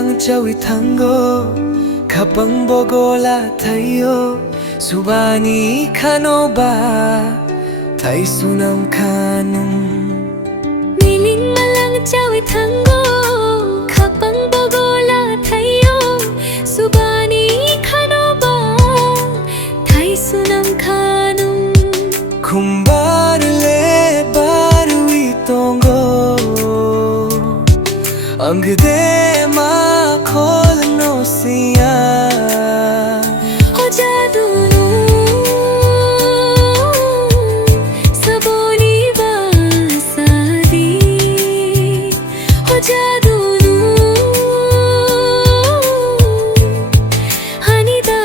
malang cawi tango kapang bogola tayo subani kanoba tay sunam kanum miling malang cawi tango kapang bogola tayo subani kanoba tay sunam kanum kumbarle barwi tongo angde ma khol no siya ho jadunu saboni basadi ho jadunu hanida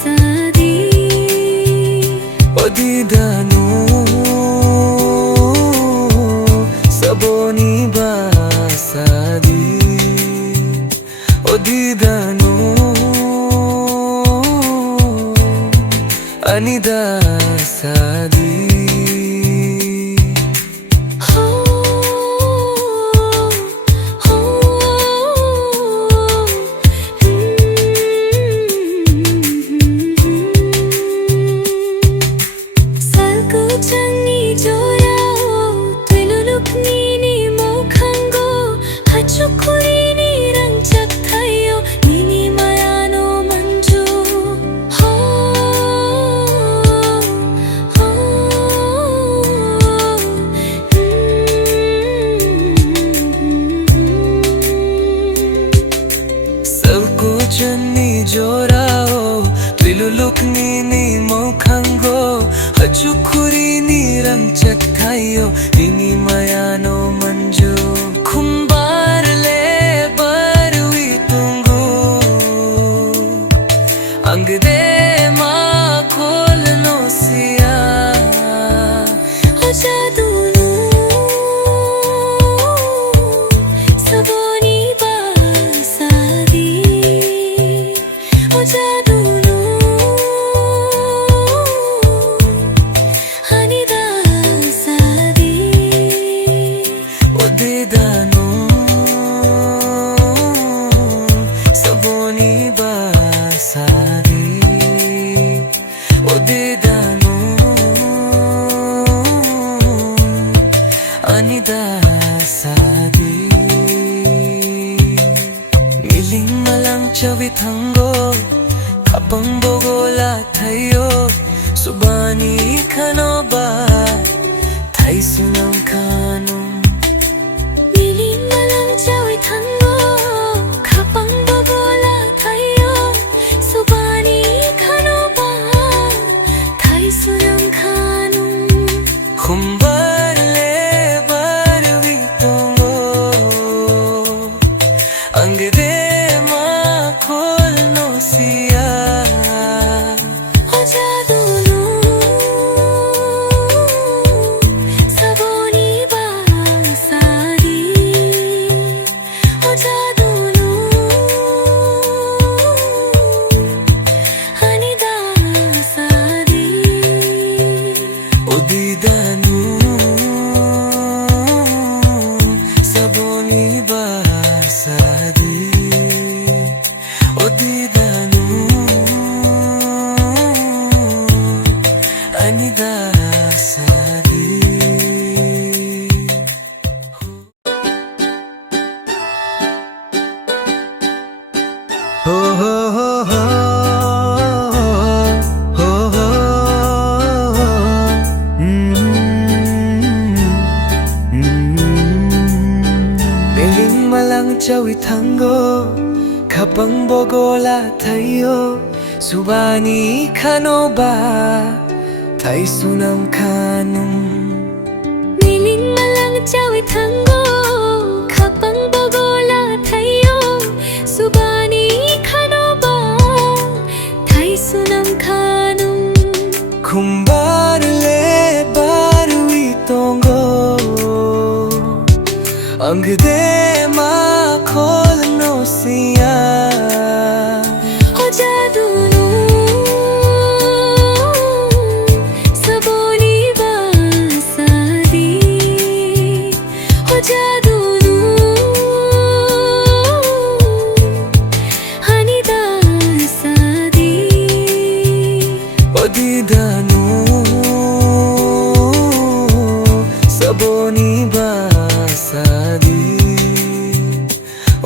sadi odidanu saboni basadi odidanu anida sadi Jani jorao Tululuk ni mokhango Hachukuri ni rang chakhayo Nini mayano manju Khumbar le barwi tungu Angde ma khol no siya ho jadunu saboni basadi jadunu hanida sadi odidanu saboni basadi odidanu anida sadi miling malang cawi tango kapang bogola tayo subani kanoba tay sunam kanum miling malang cawi tango kapang bogola tayo subani kanoba tay sunam kanum khumbar le barwi tongo angde ma khol no siya ho jadunu saboni basadi ho jadunu hanida sadi odidanu saboni basadi odidanu anida sadi ho ho ho ho ho ho Piling malang cawi tango kapang bogola tayo subani kanoba tay sunam kanum miling malang cawi tango kapang bogola tayo subani kanoba tay sunam kanum kumbar le barwi tongo angde ma khol no siya ho jadunu saboni basadi ho jadunu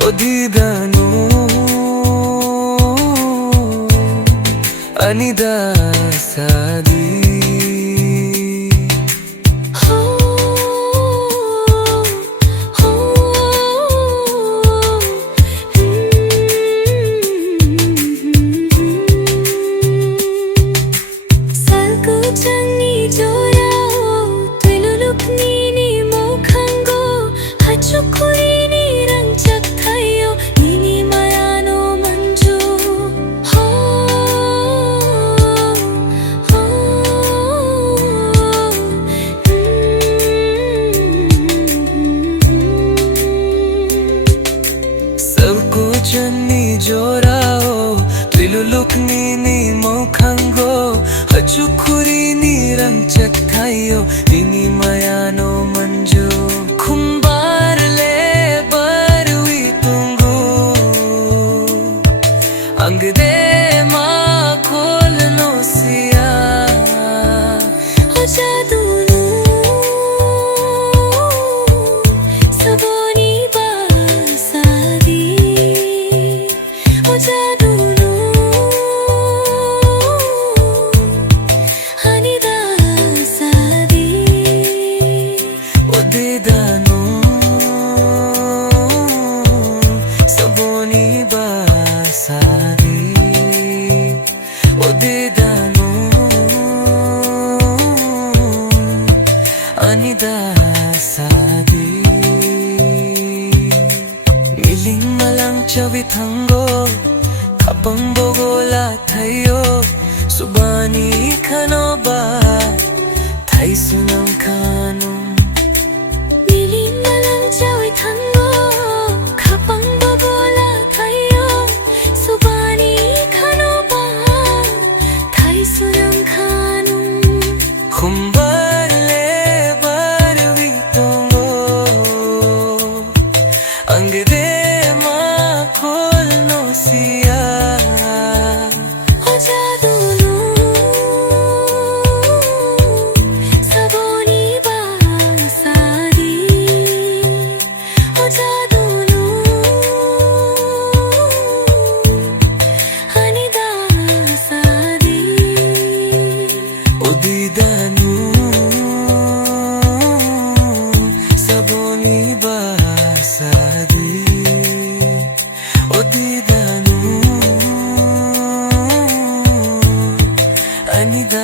ಒದಿದನು ಅನಿದಾಸಾದಿ Jani jorao Triluluk ni mokhango Hachukuri ni rang chakhayo Nini mayano manju Khumbar le barwi tungu Ang de ma khol no siya Ho jadunu saboni basadi Jadunu ಅನಿದಾಸಾದಿ ಒದಿದನು ಸಬೋನಿ ಬಾಸಾದಿ ಒದಿದನು ಅನಿದಾಸಾದಿ miling malang chawit hanggo kapang bogola tayo subani kano ba thay sunang kanong miling malang chawit hanggo kapang bogola tayo subani kano ba thay sunang kanong khumbar le barwi tongo ang de ma khol no siya Ho jadunu saboni basadi Ho jadunu ಅನಿದಾಸಾದಿ ಒದಿದನು ಸಬೋನಿ ಬಾಸಾದಿ ಒದಿದನು ಅನಿದ